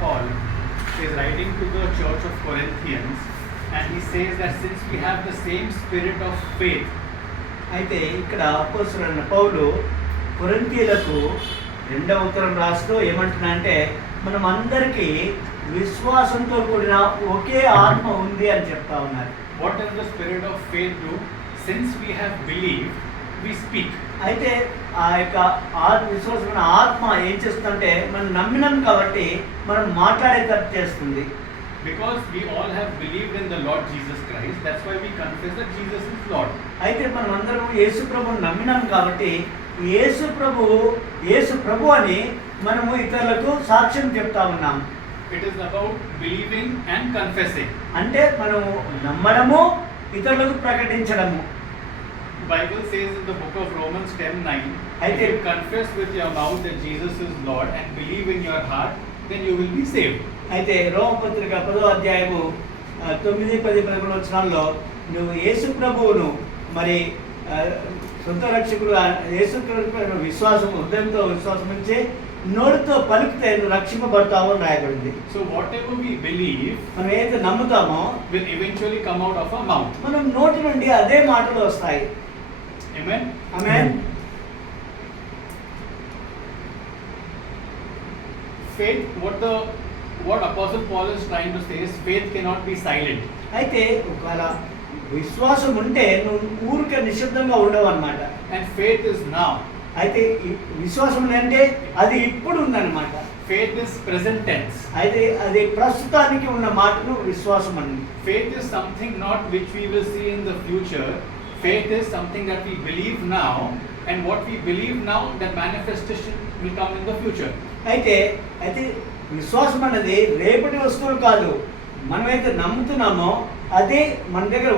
Paul is writing to the church of Corinthians, and he says that since we have the same spirit of faith, అయితే ఇక్కడ అపోస్తలుడైన పౌలు కొరింథీయులకు రెండవ ఉత్తరం రాస్తూ ఏమంటున్నా అంటే మనం అందరికీ విశ్వాసంతో కూడిన ఒకే ఆత్మ ఉంది అని చెప్తా ఉన్నారు. what does the spirit of faith do? Since we have believed, we speak. అయితే ఆ యొక్క విశ్వాసమైన ఆత్మ ఏం చేస్తుందంటే మనం నమ్మినాం కాబట్టి మనం మాట్లాడేటట్టు చేస్తుంది. Because we all have believed in the Lord Jesus Christ, that's why we confess that Jesus is Lord. అయితే మనం అందరం యేసు ప్రభువుని నమ్మినాం కాబట్టి యేసు ప్రభు అని మనము ఇతరులకు సాక్ష్యం చెప్తా ఉన్నాం. It is about believing and confessing. అంటే మనము నమ్మడము, ఇతరులకు ప్రకటించడము. Bible says in the book of Romans 10:9, if you confess with your mouth that Jesus is Lord and believe in your heart, then you will be saved. అయితే రోమపత్రిక 10వ అధ్యాయము 9, 10, 11 వచనాల్లో నువ్వు యేసు ప్రభువును మరి సొంత రక్షకుడు యేసు ప్రభువుపై విశ్వాసం, హృదయంతో విశ్వాసం ఉంచి నోటితో పలికితే నువ్వు రక్షింపబడతావు అని రాయబడింది. So whatever we believe, మనం ఏదైతే నమ్ముతామో will eventually come out of our mouth. మనం నోటి నుండి అదే మాటలు వస్తాయి. Amen. Amen. Faith, what Apostle Paul is trying to say is faith cannot be silent. అయితే ఒకవేళ విశ్వాసం ఉంటే నువ్వు ఊరికే నిశ్శబ్దంగా ఉండవు అన్నమాట. And faith is now. అయితే విశ్వాసం అంటే అది ఇప్పుడు ఉందన్నమాట. Faith is present tense. అయితే అది ప్రస్తుతానికి ఉన్న మాటను విశ్వాసం అని. Faith is something not which we will see in the future. Faith is something that we believe now, and what we believe now, that manifestation will come in the future. అయితే విశ్వాసం అనేది రేపటి వస్తువులు కాదు. మనమైతే నమ్ముతున్నామో అదే మన దగ్గర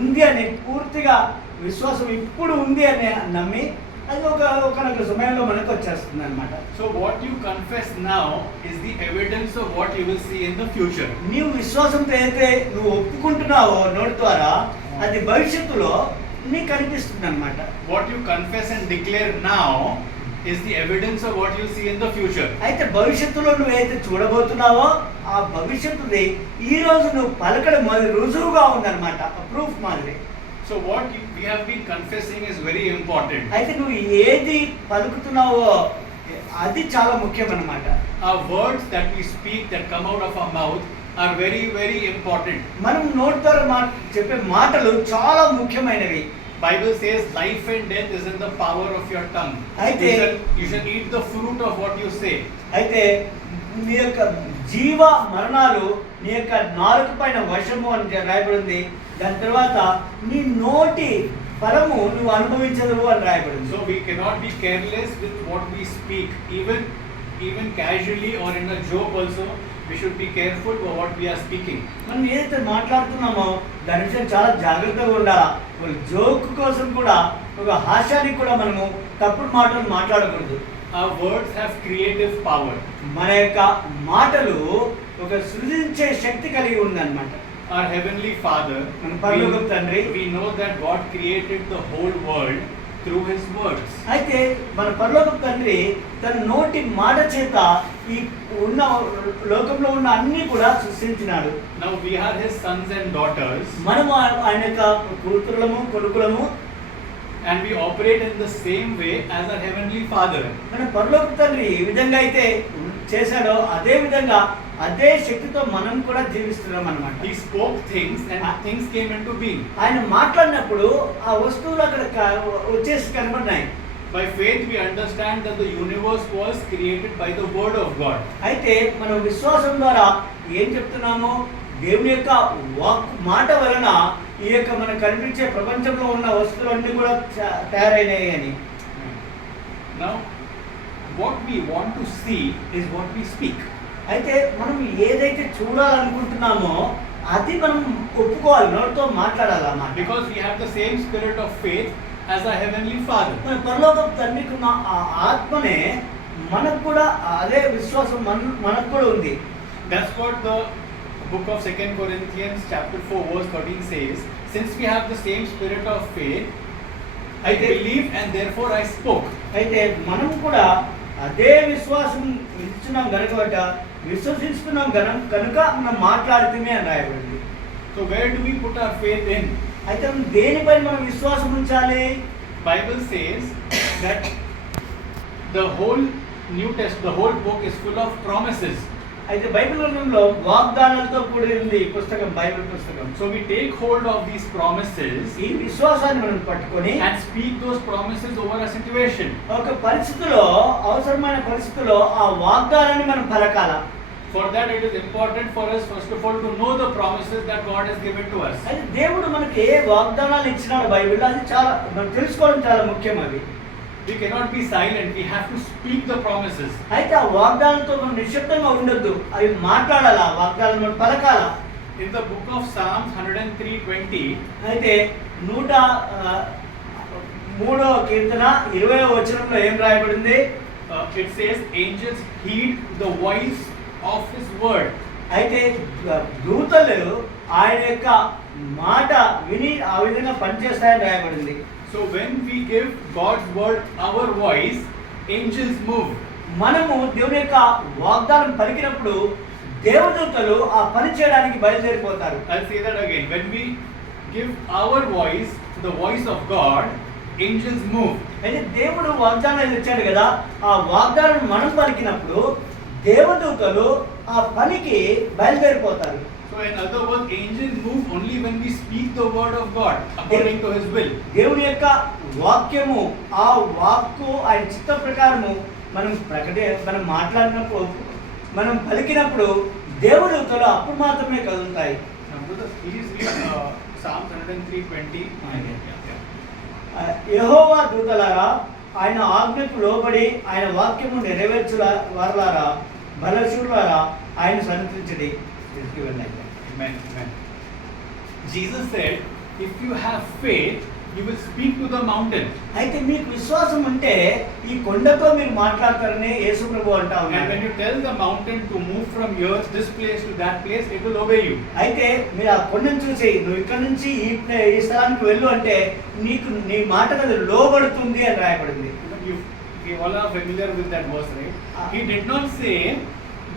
ఉంది అని పూర్తిగా విశ్వాసం ఇప్పుడు ఉంది అని నమ్మి అది ఒక సమయంలో మనకు వచ్చేస్తుంది అన్నమాట. So what you confess now is the evidence of what you will see in the future. నీవు విశ్వాసంతో అయితే నువ్వు ఒప్పుకుంటున్నావో నోటి ద్వారా అది భవిష్యత్తులో నీకు కనిపిస్తుంది అన్నమాట. What you confess and declare now is the evidence of what you see in the future. అయితే భవిష్యత్తులో నువ్వేదైతే చూడబోతున్నావో ఆ భవిష్యత్తుది ఈ రోజు నువ్వు పలకడం రుజువుగా ఉందన్నమాట, ప్రూఫ్ మాదిరి. So what we have been confessing is very important. అయితే నువ్వు ఏది పలుకుతున్నావో అది చాలా ముఖ్యం అన్నమాట. Our words that we speak, that come out of our mouth, are very, very important. మనం నోటి ద్వారా చెప్పే మాటలు చాలా ముఖ్యమైనవి. Bible says life and death is in the power of your tongue. You shall eat the fruit of what you say. అయితే నీ యొక్క జీవ మరణాలు నీ యొక్క నాలుక పైన వశము అని రాయబడింది. దాని తర్వాత నీ నోటి ఫలము నువ్వు అనుభవించదు అని రాయబడింది. So we cannot be careless with what we speak, even casually or in a joke also. We should be careful for what we are speaking. మనం ఏదైతే మాట్లాడుతున్నామో దాని విషయం చాలా జాగ్రత్తగా ఉండాలి. ఒక జోక్ కోసం కూడా, ఒక హాస్యానికి కూడా మనము తప్పుడు మాటలు మాట్లాడకూడదు. Our words have creative power. మన యొక్క మాటలు ఒక సృజించే శక్తి కలిగి ఉందన్నమాట. Our heavenly Father, మన పరలోకపు తండ్రి, we know that God created the whole world through his words. అయితే మన పరలోకపు తండ్రి తన నోటి మాట చేత ఈ ఉన్న లోకంలో ఉన్న అన్ని కూడా సృష్టించినాడు. Now we are his sons and daughters. మనము ఆయన యొక్క కూతురులము, కొడుకులము. And we operate in the same way as our heavenly Father. మన పరలోకపు తండ్రి ఏ విధంగా అయితే చేశాడో అదే విధంగా అదే శక్తితో మనం కూడా జీవిస్తున్నాం అన్నమాట. He spoke things and things came into being. ఆయన మాట్లాడినప్పుడు ఆ వస్తువులు అక్కడ వచ్చేసి కనబడినాయి. By faith we understand that the universe was created by the word of God. అయితే మనం విశ్వాసం ద్వారా ఏం చెప్తున్నామో దేవుని యొక్క మాట వలన ఈ యొక్క మనకు కనిపించే ప్రపంచంలో ఉన్న వస్తువులన్నీ కూడా తయారైనాయి అని. Now what we want to see is what we speak. అయితే మనం ఏదైతే చూడాలనుకుంటున్నామో అది మనం ఒప్పుకోవాలి, నోటితో మాట్లాడాలన్నమాట. Because we have the same spirit of faith as our heavenly Father. మన పరలోకపు తండ్రికి ఉన్న ఆ ఆత్మనే మనకు కూడా అదే విశ్వాసం మనకు కూడా ఉంది. That's what the book of 2 Corinthians chapter 4 verse 13 says. Since we have the same spirit of faith, I believe and therefore I spoke. అయితే మనం కూడా అదే విశ్వాసం ఇస్తున్నాం కనుక విశ్వసిస్తున్నాం కనుక మనం మాట్లాడుతూనే అని రాయబడింది. So where do we put our faith in? అయితే దేనిపై మనం విశ్వాసం ఉంచాలి? Bible says that the whole the whole book is full of promises. అయితే బైబిల్ గ్రంథంలో వాగ్దానాలతో కూడింది ఈ పుస్తకం, బైబిల్ పుస్తకం. So we take hold of these promises ఈ విశ్వాసాన్ని మనం పట్టుకొని and speak those promises over a situation. ఒక పరిస్థితిలో, అవసరమైన పరిస్థితిలో ఆ వాగ్దానాన్ని మనం పలకాల. For that it is important for us first of all to know the promises that God has given to us. అయితే దేవుడు మనకి ఏ వాగ్దానాలు ఇచ్చినాడు బైబిల్లో అది చాలా మనం తెలుసుకోవడం చాలా ముఖ్యం. అది We cannot be silent, we have to speak the promises. అయితే ఆ వాగ్దానంతో మనం నిశ్శబ్దంగా ఉండొద్దు, అవి మాట్లాడాలి, ఆ వాగ్దానం మనం పలకాల. In the book of Psalms 103:20, అయితే 103వ కీర్తన 20వ వచనంలో ఏం రాయబడింది? it says angels heed the voice of his word. అయితే దూతలు ఆయన యొక్క మాట విని ఆ విధంగా పనిచేస్తాయని రాయబడింది. So when we give God's word our voice, angels move. మనము దేవుని యొక్క వాగ్దానం పలికినప్పుడు దేవదూతలు ఆ పని చేయడానికి బయలుదేరిపోతారు. I'll say that again. When we give our voice, the voice of God, angels move. అయితే దేవుడు వాగ్దానం ఇచ్చాడు కదా, ఆ వాగ్దానం మనం పలికినప్పుడు దేవదూతలు ఆ పనికి బయలుదేరిపోతారు. So in other words, angels move only when we speak the word of God according to his will. దేవుని యొక్క వాక్యము, ఆ వాక్కు ఆయన చిత్త ప్రకారము మనం మాట్లాడినప్పుడు, మనం పలికినప్పుడు దేవదూతలు అప్పుడు మాత్రమే కదులుతాయి. Please read Psalm 103:20. యెహోవా దూతలారా ఆయన ఆజ్ఞకు లోబడి ఆయన వాక్యము నెరవేర్చుల వారలారా బలశూరులారా ఆయన సన్నిధించండి. Amen. Amen. Jesus said, if you have faith, you will speak to the mountain. అయితే మీకు విశ్వాసం ఉంటే ఈ కొండతో మీరు మాట్లాడతారని యేసు ప్రభు అంటా And ఉన్నాడు. when you tell the mountain to move from here, this place to that place, it will obey you. అయితే మీరు ఆ కొండను చూసి నువ్వు ఇక్కడ నుంచి ఈ స్థలానికి వెళ్ళు అంటే నీ మాటకు అది లోబడుతుంది అని రాయబడింది. You all are familiar with that verse, right? He did not say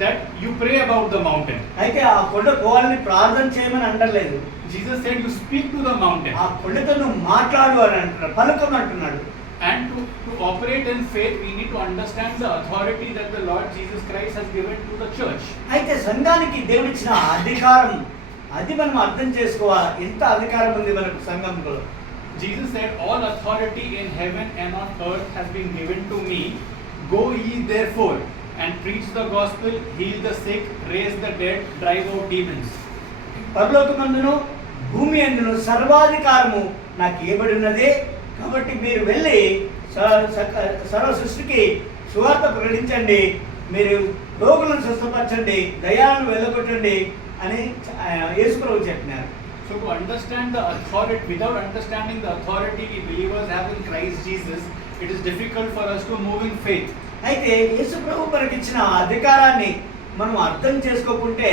that you pray about the mountain. అయితే ఆ కొండ పోవాలని ప్రార్థన చేయమని అంటలేదు. Jesus said you speak to the mountain. ఆ కొండతో నువ్వు మాట్లాడు అని అంటున్నాడు, పలుకం అంటున్నాడు. And to operate in faith, we need to understand the authority that the Lord Jesus Christ has given to the church. అయితే సంఘానికి దేవుడిచ్చిన అధికారం అది మనం అర్థం చేసుకోవాలి. ఎంత అధికారం ఉంది మనకు సంఘంలో. Jesus said, all authority in heaven and on earth has been given to me. Go ye therefore and preach the gospel, heal the sick, raise the dead, drive out demons. పరలోకమందును భూమి అందును సర్వాధికారము నాకు ఇవ్వబడి ఉన్నది, కాబట్టి మీరు వెళ్ళి సర్వ సృష్టికి సువార్త ప్రకటించండి, మీరు రోగులను స్వస్థపరచండి, దయ్యాలను వెళ్ళగొట్టండి అని యేసు ప్రభువు చెప్పినారు. So to understand the authority, without understanding the authority we believers have in Christ Jesus, it is difficult for us to move in faith. అయితే యేసు ప్రభు మనకి ఇచ్చిన అధికారాన్ని మనం అర్థం చేసుకోకుంటే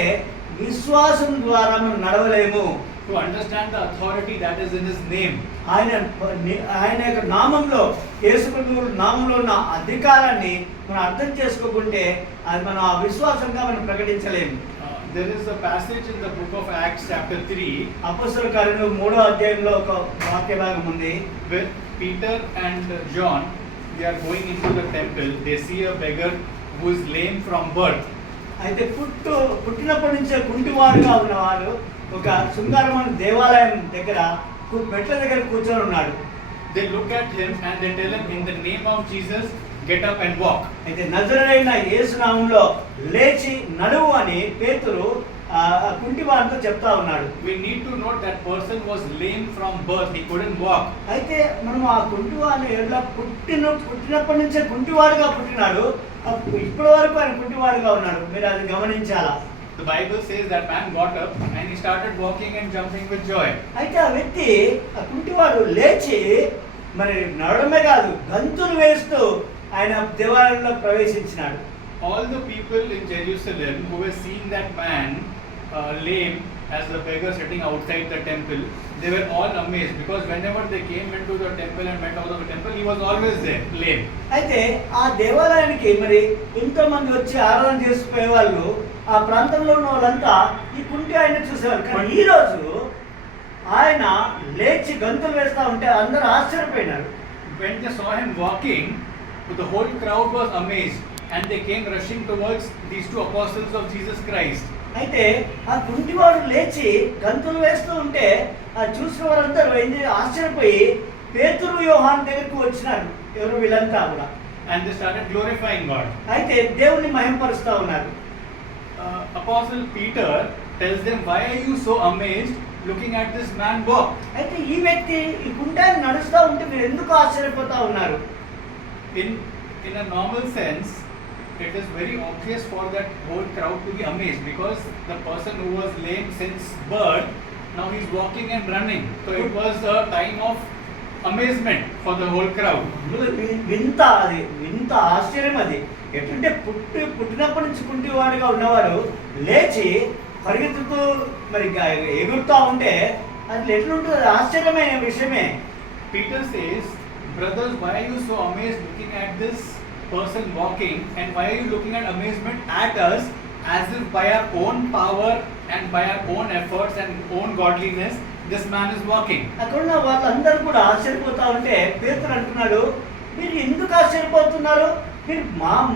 విశ్వాసం ద్వారా మనం నడవలేము. To understand the authority that is in his name. ఆయన యొక్క నామంలో, యేసు ప్రభు నామంలో ఉన్న అధికారాన్ని మనం అర్థం చేసుకోకుంటే అది మనం ఆ విశ్వాసంగా మనం ప్రకటించలేము. There is a passage in the book of Acts chapter 3. అపొస్తలుల కార్యములు 3వ అధ్యాయంలో ఒక వాక్య భాగం ఉంది. When Peter and John, they are going into the temple, they see a beggar who is lame from birth. అయితే పుట్టినప్పటి నుంచే కుంటివారుగా ఉన్నవారు ఒక శృంగారమైన దేవాలయం దగ్గర మెట్ల దగ్గర కూర్చొని ఉన్నాడు. They look at him and they tell him, in the name of Jesus, get up and walk. అయితే నజరేయుడైన యేసు నామములో లేచి నడువు అని పేతురు కుంటివారితో చెప్తా ఉన్నాడు. We need to note that person was lame from birth, he couldn't walk. అయితే మనం ఆ కుంటివాడిని ఎలా పుట్టినప్పటి నుంచే కుంటివాడుగా పుట్టినాడు, ఇప్పటి వరకు ఆయన కుంటివాడుగా ఉన్నాడు. మీరు అది గమనించాలా? The Bible says that man got up and he started walking and jumping with joy. అయితే ఆ వ్యక్తి, ఆ కుంటివాడు లేచి మరి నడవడమే కాదు గంతులు వేస్తూ ఆయన దేవాలయంలో ప్రవేశించినాడు. All the people in Jerusalem who were seeing that man lame as the beggar sitting outside the temple, they were all amazed because whenever they came into the temple and went out of the temple, he was always there, lame. అయితే ఆ దేవాలయానికి మరి ఎంతో మంది వచ్చి ఆరాధన చేసిపోయే వాళ్ళు ఆ ప్రాంతంలో ఉన్న వాళ్ళంతా ఈ కుంటి ఆయన చూసేవారు. కానీ ఈ రోజు ఆయన లేచి గంతులు వేస్తా ఉంటే అందరూ ఆశ్చర్యపోయినారు. When they saw him walking, the whole crowd was amazed and they came rushing towards these two apostles of Jesus Christ. అయితే ఆ కుంటివాడు లేచి గంతులు వేస్తూ ఉంటే ఆ చూసిన వారందరూ ఆశ్చర్యపోయి పేతురు యోహాను దగ్గరకు వచ్చినారు. ఎవరు వీళ్ళంతా కూడా. And they started glorifying God. అయితే దేవుణ్ణి మహిమపరుస్తూ ఉన్నారు. Apostle Peter tells them, why are you so amazed looking at this man walk? అయితే ఈ వ్యక్తి ఈ కుంటాన్ని నడుస్తూ ఉంటే మీరు ఎందుకు ఆశ్చర్యపోతా ఉన్నారు? In a normal sense, it is very obvious for that whole crowd to be amazed because the person who was lame since birth, now he's walking and running. So it was a time of amazement for the whole crowd. వింత ఆశ్చర్యం అది. ఎట్లంటే పుట్టినప్పటి నుంచి కుంటివాడిగా ఉన్నవాడు లేచి పరిగెత్తుతూ మరి ఎగురుతూ ఉంటే అది ఎట్లుంటుంది? అది ఆశ్చర్యమైన విషయమే. Peter says, brothers, why are you so amazed looking at this person walking, and why are you looking at amazement at us as if by our own power and by our own efforts and own godliness this man is walking? అక్కడ వాళ్ళందరూ కూడా ఆశ్చర్యపోతా ఉంటే పేతురు అంటున్నాడు, మీరు ఎందుకు ఆశ్చర్యపోతున్నారు? మీరు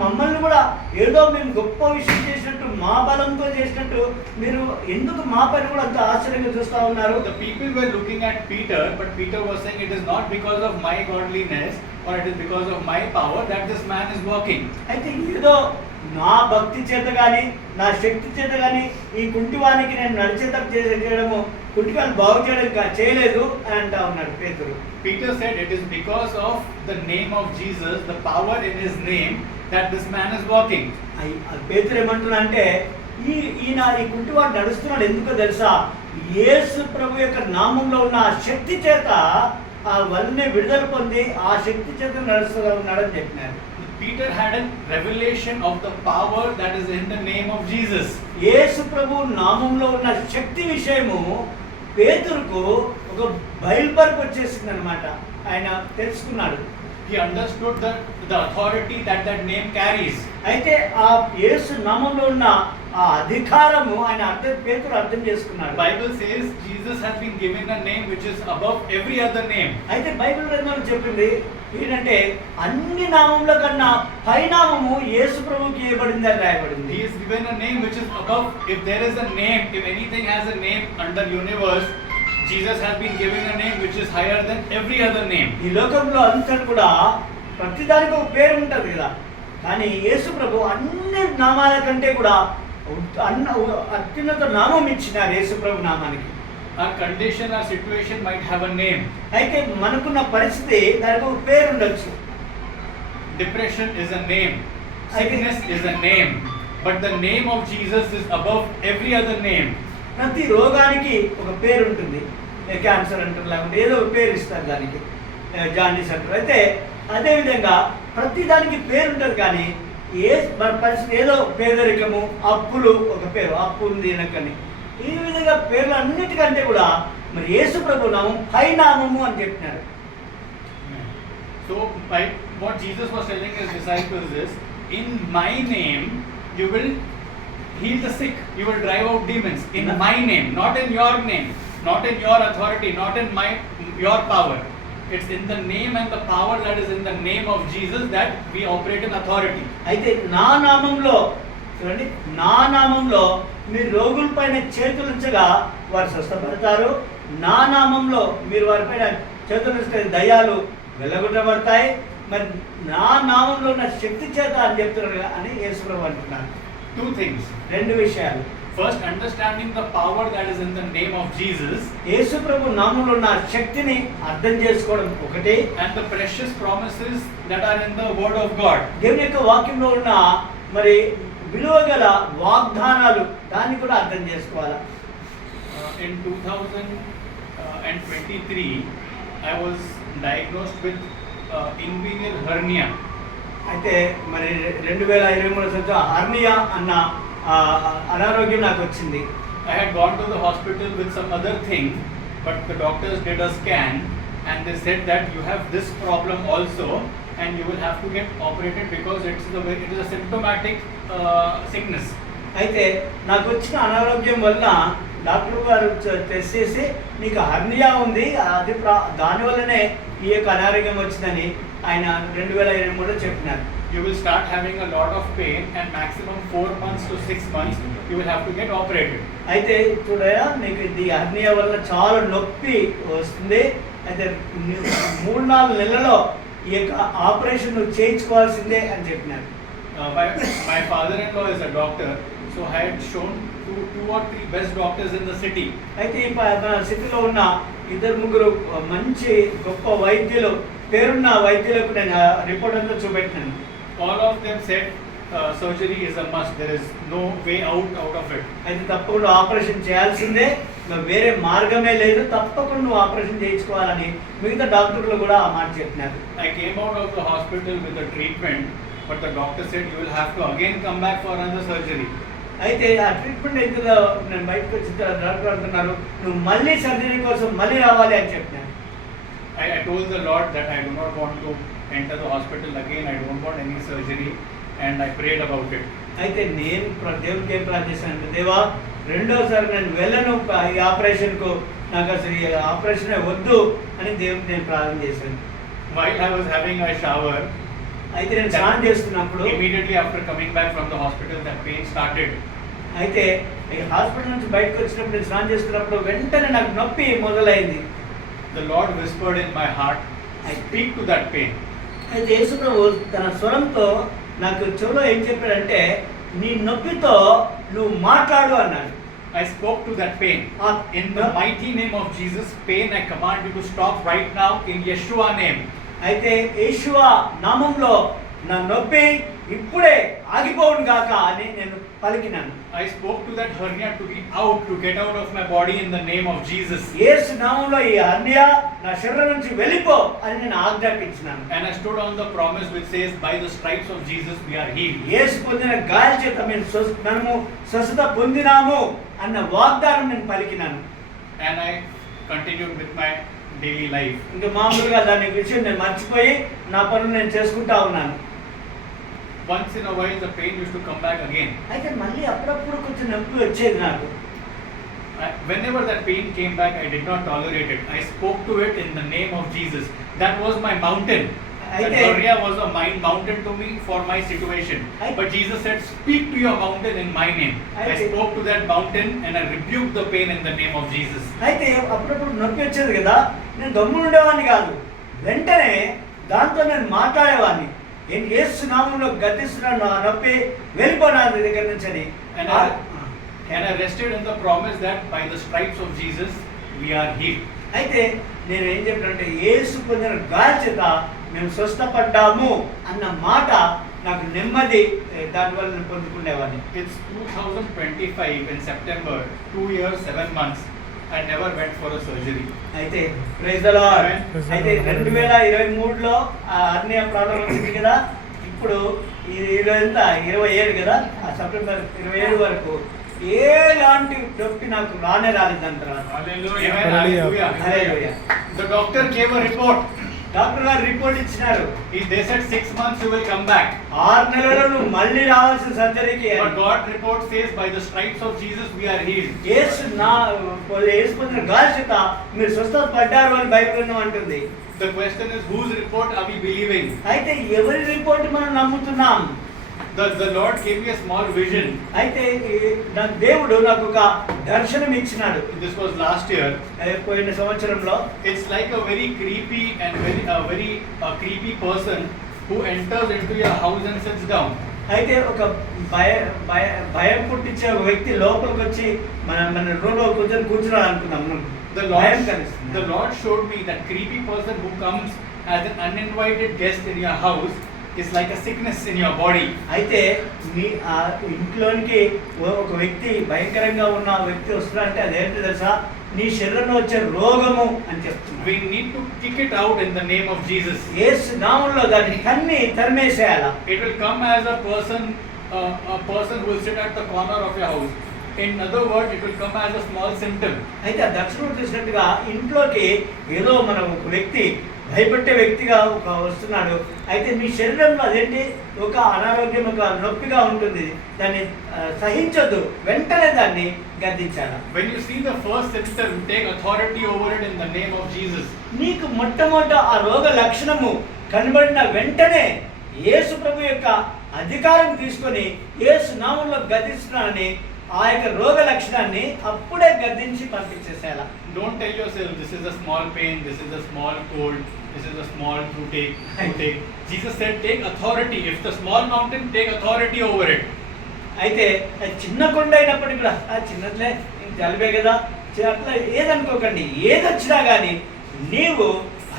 మమ్మల్ని కూడా ఏదో మేము గొప్ప విషయం చేసినట్టు మా బలంతో చేసినట్టు మీరు ఎందుకు మా పని కూడా అంత ఆశ్చర్యంగా చూస్తూ ఉన్నారు? The people were looking at Peter, but Peter was saying it is not because of my godliness or it is because of my power that this man is walking. అయితే ఏదో నా భక్తి చేత కానీ నా శక్తి చేత కానీ ఈ కుంటివానికి నేను నడిచేటట్టు చేయడము కుంటివాన్ని బాగు చేయడం చేయలేదు అని అంటా ఉన్నాడు పేతురు. Peter said it is because of the name of Jesus, the power in his name, that this man is walking. పేతురు ఏమంటున్నా అంటే ఈయన ఈ కుంటివాడు నడుస్తున్నాడు ఎందుకో తెలుసా? యేసు ప్రభు యొక్క నామంలో ఉన్న ఆ శక్తి చేత ఆ వల్లనే విడుదల పొంది ఆ శక్తి చేత నడుస్తూ ఉన్నాడని చెప్పినారు. Peter had a revelation of the power that is in the name of Jesus. యేసు ప్రభు నామంలో ఉన్న శక్తి విషయము పేతురుకు ఒక బయలుపరకు వచ్చేసింది అన్నమాట. ఆయన తెలుసుకున్నాడు. He understood the authority that name carries. అయితే ఆ యేసు నామంలో ఉన్న ఆ అధికారము ఆయన పేతురు అర్థం చేసుకున్నాడు. Bible says Jesus has been given a name which is above every other name. అయితే బైబిల్ గ్రంథంలో చెప్పింది ఏంటంటే అన్ని నామముల కన్నా పైనామము యేసు ప్రభువుకి ఇవ్వబడింది అని రాయబడింది. He is given a name which is above. If there is a name, if anything has a name under universe, Jesus has been given a name which is higher than every other name. ఈ లోకంలో అంతా కూడా ప్రతిదానికి ఒక పేరు ఉంటుంది కదా, కానీ యేసు ప్రభు అన్ని నామాల కంటే కూడా అత్యున్నత నామం ఇచ్చినారు యేసు ప్రభు నామానికి. Our condition, our situation might have a name. అయితే మనకున్న పరిస్థితి దానికి ఒక పేరు ఉండొచ్చు. Depression is a name. Sickness is a name. But the name of Jesus is above every other name. ప్రతి రోగానికి ఒక పేరు ఉంటుంది. క్యాన్సర్ అంటారు, లేకుంటే ఏదో ఒక పేరు ఇస్తారు దానికి, జాండీస్ అంటారు. అయితే అదేవిధంగా ప్రతి దానికి పేరు ఉంటుంది. కానీ మన పరిస్థితి ఏదో పేదరికము, అప్పులు ఒక పేరు, అప్పు ఉంది అనకని, ఈ విధంగా పేర్లు అన్నిటికంటే కూడా మరి యేసు ప్రభు నామం పైనామము అని చెప్పినారు. So by what Jesus was telling his disciples is, in my name you will heal the sick, you will drive out demons. In my name, not in your name, not in your authority, not in your power. It's in the name and the power that is in the name of Jesus that we operate in authority. అయితే నా నామంలో చూడండి, నా నామంలో మీరు రోగుల పైన చేతులు ఉంచగా వారు స్వస్థపడతారు. నా నామంలో మీరు వారిపైన చేతులు ఉంచితే దయ్యాలు వెళ్ళగొట్టబడతాయి. మరి నా నామంలో ఉన్న శక్తి చేత అని చెప్తున్నారు అని యేసుప్రభు అంటున్నారు. Two things. రెండు విషయాలు. First, understanding the power that is in the name of Jesus. యేసు ప్రభు నామములో ఉన్న శక్తిని అర్థం చేసుకోవడం ఒకటి. And the precious promises that are in the word of God. దేవుని యొక్క వాక్యంలో ఉన్న మరి విలువగల వాగ్దానాలు దాన్ని కూడా అర్థం చేసుకోవాలి. In 2023, I was diagnosed with inguinal hernia. అయితే మరి 2023 హర్నియా అన్న అనారోగ్యం నాకు వచ్చింది. I had gone to the hospital with some other thing, but the doctors did a scan and they said that you have this problem also and you will have to get operated because it is a symptomatic sickness. అయితే నాకు వచ్చిన అనారోగ్యం వల్ల doctor గారు test చేసి నీకు hernia ఉంది, అది దానివల్లనే ఈ యొక్క అనారోగ్యం వచ్చిందని ఆయన 2023లో చెప్పినారు. You will start having a lot of pain and maximum 4 months to 6 months you will have to get operated. అయితే చూడయా నీకు ఇది హర్నియా వల్ల చాలా నొప్పి వస్తుంది, అయితే 3-4 నెలల్లో ఈ యొక్క ఆపరేషన్ నువ్వు చేయించుకోవాల్సిందే అని చెప్పినారు. My father-in-law is a doctor, so I had shown 2 or 3 best doctors in the city. అయితే మన సిటీలో ఉన్న 2-3 మంచి గొప్ప వైద్యులు, పేరున్న వైద్యులకు నేను రిపోర్ట్ అంతా చూపెట్టాను. All of them said surgery is a must. There is no way out of it. అయితే తప్పకుండా ఆపరేషన్ చేయాల్సిందే, వేరే మార్గమే లేదు, తప్పకుండా నువ్వు ఆపరేషన్ చేయించుకోవాలని మిగతా డాక్టర్లు కూడా ఆ మాట చెప్పినారు. I came out of the hospital with the treatment, but the doctor said you will have to again come back for another surgery. అయితే ఆ ట్రీట్మెంట్ ఎంతలో నేను బయటకు వచ్చిన తర్వాత డాక్టర్ అంటున్నారు నువ్వు మళ్ళీ సర్జరీ కోసం మళ్ళీ రావాలి అని చెప్పినారు. I told the Lord that I do not want to enter the hospital again. I don't want any surgery, and I prayed about it. అయితే నేను దేవునికి ఏం ప్రార్థిస్తానంటే దేవా రెండోసారి నేను వెళ్ళను ఈ ఆపరేషన్కు, నాకు అసలు ఈ ఆపరేషన్ వద్దు అని దేవునికి నేను ప్రార్థన చేశాను. While I was having a shower, అయితే నేను స్నానం చేస్తున్నప్పుడు immediately after coming back from the hospital, that pain started. అయితే ఈ హాస్పిటల్ నుంచి బయటకు వచ్చినప్పుడు నేను స్నానం చేస్తున్నప్పుడు వెంటనే నాకు నొప్పి మొదలైంది. The Lord whispered in my heart, I speak to that pain. అయితే యేసు ప్రభు తన స్వరంతో నాకు చెవులో ఏం చెప్పాడంటే నీ నొప్పితో నువ్వు మాట్లాడు అన్నాడు. I spoke to that pain. In the mighty name of Jesus, pain, I command you to stop right now in Yeshua name. అయితే యేషువా నామంలో నా నొప్పి ఇప్పుడే ఆగిపోవును గాక అని నేను పలికినాను. I spoke to that hernia to be out, to get out of my body in the name of Jesus. యేసు నామంలో ఈ హర్నియా నా శరీరం నుంచి వెళ్ళిపో అని నేను ఆజ్ఞాపించినాను. And I stood on the promise which says, by the stripes of Jesus we are healed. యేసు పొందిన గాయాల చేత మనము స్వస్థత పొందినాము అన్న వాగ్దానం నేను పలికినాను. And I continued with my daily life. ఇంకా మామూలుగా దాని విషయం నేను మర్చిపోయి నా పనులు నేను చేసుకుంటా ఉన్నాను. Once in a while the pain used to come back again. అయితే మళ్ళీ అప్పుడప్పుడు కొంచెం నొప్పి వచ్చేది నాకు. Whenever that pain came back, I did not tolerate it. I spoke to it in the name of Jesus. That was my mountain. That area was a mountain to me for my situation. But Jesus said, speak to your mountain in my name. I spoke to that mountain and I rebuked the pain in the name of Jesus. అయితే అప్పుడప్పుడు నొప్పి వచ్చేది కదా, నేను గమ్మున ఉండేవాడిని కాదు, వెంటనే దాంతో నేను మాట్లాడేవాడిని. యేసు నామంలో గద్దిస్తున్నాను, నా నొప్పి వెళ్ళిపోనా దగ్గర నుంచి అని. And I rested in the promise that by the stripes of Jesus we are healed. అయితే నేను ఏం చెప్పానంటే యేసు పొందిన గాయాల చేత మేము స్వస్థపడ్డాము అన్న మాట నాకు నెమ్మది, దానివల్ల నేను పొందుకునేవాడిని. It's 2025 in September, 2 years 7 months. I never went for a surgery. అయితే ప్రైజ్ ది లార్డ్. అయితే 2023లో ఆ హర్నియా ప్రాబ్లం వచ్చింది కదా, ఇప్పుడు ఎంత 27 కదా, సెప్టెంబర్ 27 వరకు ఎలాంటి నొప్పి నాకు రానే రాలేదంట. హల్లెలూయా. The doctor gave a report. Doctor గారు రిపోర్ట్ ఇచ్చినారు. They said 6 months you will come back. 6 నెలల్లో నువ్వు మళ్ళీ రావాల్సిన సర్జరీకి. But God report says by the stripes of Jesus we are healed. యేసు పొందిన గాయాల చేత మీరు స్వస్థపడ్డారు అని బైబిల్ అంటుంది. The question is whose report are we believing? అయితే ఎవరి రిపోర్ట్ మనం నమ్ముతున్నాం? The Lord gave me a small vision. అయితే దేవుడు నాకు ఒక దర్శనం ఇచ్చినాడు. This was last year. పోయిన సంవత్సరంలో. It's like a very creepy and very creepy person who enters into your house and sits down. అయితే ఒక భయం పుట్టించే ఒక వ్యక్తి లోపలికి వచ్చి మన రూమ్లో కూర్చున్నాడు అనుకున్నాం. The Lord showed me that creepy person who comes as an uninvited guest in your house is like a sickness in your body. అయితే మీ ఇంట్లోనికి ఒక వ్యక్తి భయంకరంగా ఉన్న వ్యక్తి వస్తున్నాడంటే అదేంటి తెలుసా, నీ శరీరంలో వచ్చే రోగము అని చెప్తున్నా. We need to kick it out in the name of Jesus. యేసు నామములో దాన్ని కన్ని తరిమేసేయాల. It will come as a person who will sit at the corner of your house. In other words, it will come as a small symptom. అయితే ఆ దర్శనం చూసినట్టుగా ఇంట్లోకి ఏదో మనం ఒక వ్యక్తి భయపెట్టే వ్యక్తిగా వస్తున్నాడు. అయితే మీ శరీరంలో అదేంటి ఒక అనారోగ్యం, ఒక నొప్పిగా ఉంటుంది. దాన్ని సహించొద్దు, వెంటనే దాన్ని గద్దించాలి. When you see the first symptom, take authority over it in the name of Jesus. నీకు మొట్టమొదట ఆ రోగ లక్షణము కనబడిన వెంటనే యేసు ప్రభు యొక్క అధికారం తీసుకొని యేసు నామంలో గద్దిస్తున్నానని ఆ యొక్క రోగ లక్షణాన్ని అప్పుడే గద్దించి పంపించేసేయాల. Don't tell yourself this is a small pain, this is a small cold, this is a small toothache. Jesus said take authority. If the small mountain, take authority over it. అయితే చిన్న కొండ అయినప్పటికీ కూడా చిన్నట్లే జలుబే కదా అట్లా ఏదనుకోకండి. ఏదొచ్చినా కానీ నీవు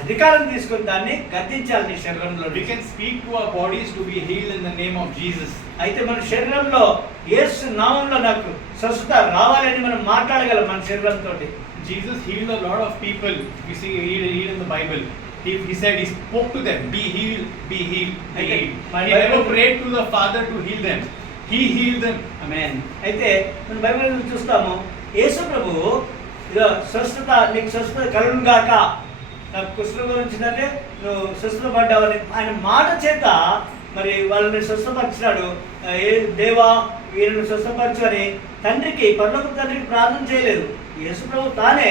అధికారం తీసుకుని దాన్ని గద్దించాలి నీ శరీరంలో. We can speak to our bodies to be healed in the name of Jesus. అయితే మన శరీరంలో యేసు నామంలో నాకు స్వస్థత రావాలని మనం మాట్లాడగలం మన శరీరంతో. Jesus healed a lot of people. You see, healed in the Bible. He said, he spoke to them, be healed, be healed, be healed. He never prayed to the Father to heal them. He healed them. ఆమేన్. అయితే మన బైబిల్లో చూస్తాము యేసు ప్రభువు ఇదో స్వస్థత, నీకు స్వస్థత కలుగును గాక, నాకు కుష్ఠరోగం వచ్చిందంటే నువ్వు స్వస్థపడ్డావని ఆయన మాట చేత మరి వాళ్ళని స్వస్థపరిచినాడు. ఏ దేవా వీళ్ళని స్వస్థపరచు అని తండ్రికి, పరలోక తండ్రికి ప్రార్థన చేయలేదు. యేసు ప్రభు తానే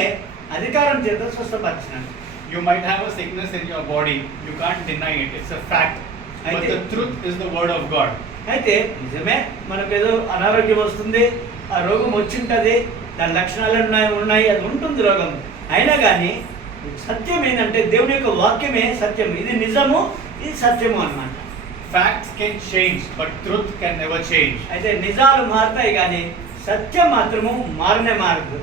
అధికారం చేత స్వస్థపరిచినాడు. You might have a sickness in your body. You can't deny it. It's a fact. But the truth is the word of God. అయితే నిజమే మనకు ఏదో అనారోగ్యం వస్తుంది, ఆ రోగం వచ్చింటుంది, దాని లక్షణాలు ఉన్నాయి, అది ఉంటుంది రోగం. అయినా కానీ సత్యం ఏంటంటే దేవుని యొక్క వాక్యమే సత్యం. ఇది నిజము, ఇది సత్యము అన్నమాట. Facts can change, but truth can never change. అయితే నిజాలు మారుతాయి కానీ సత్యం మాత్రము మారనే మారదు.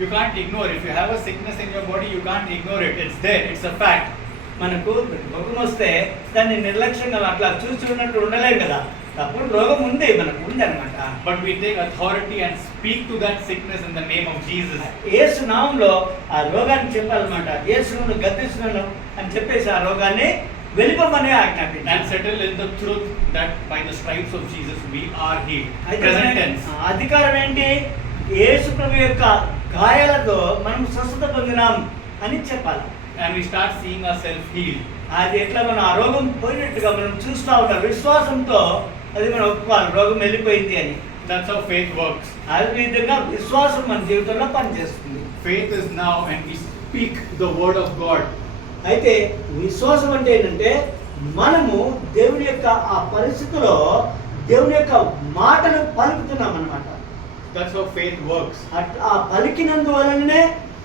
You can't ignore. If you have a sickness in your body, you can't ignore it. It's there. It's a fact. మనకు రోగం వస్తే దాన్ని నిర్లక్ష్యంగా అట్లా చూస్తున్నట్టు ఉండలేం కదా. అప్పుడు రోగం ఉంది, మనకు ఉంది అనమాట. But we take authority and speak to that sickness in the name of Jesus. యేసు నామంలో ఆ రోగాన్ని చెప్పాలన్నమాట. యేసును గద్దిస్తున్నాను అని చెప్పేసి ఆ రోగాన్ని వెళ్ళిపోమని ఆజ్ఞాపించాలి. And settle in the truth that by the stripes of Jesus we are healed. అయితే Present tense. అధికారం ఏంటి? యేసు ప్రభు యొక్క గాయాలతో మనం స్వస్థత పొందినాం అని చెప్పాలి. And we start seeing ourselves healed. అది ఎట్లా మనం ఆ రోగం పోయినట్టుగా మనం చూస్తూ ఉంటాం. విశ్వాసంతో అది మనం ఒప్పుకోవాలి రోగం వెళ్ళిపోయింది అని. That's how faith works. అదే విధంగా విశ్వాసం మన జీవితంలో పనిచేస్తుంది. Faith is now and we speak the word of God. అయితే విశ్వాసం అంటే ఏంటంటే మనము దేవుని యొక్క ఆ పరిస్థితిలో దేవుని యొక్క మాటను పలుకుతున్నాం అన్నమాట. That's how faith works. ఆ పలికినందువలనే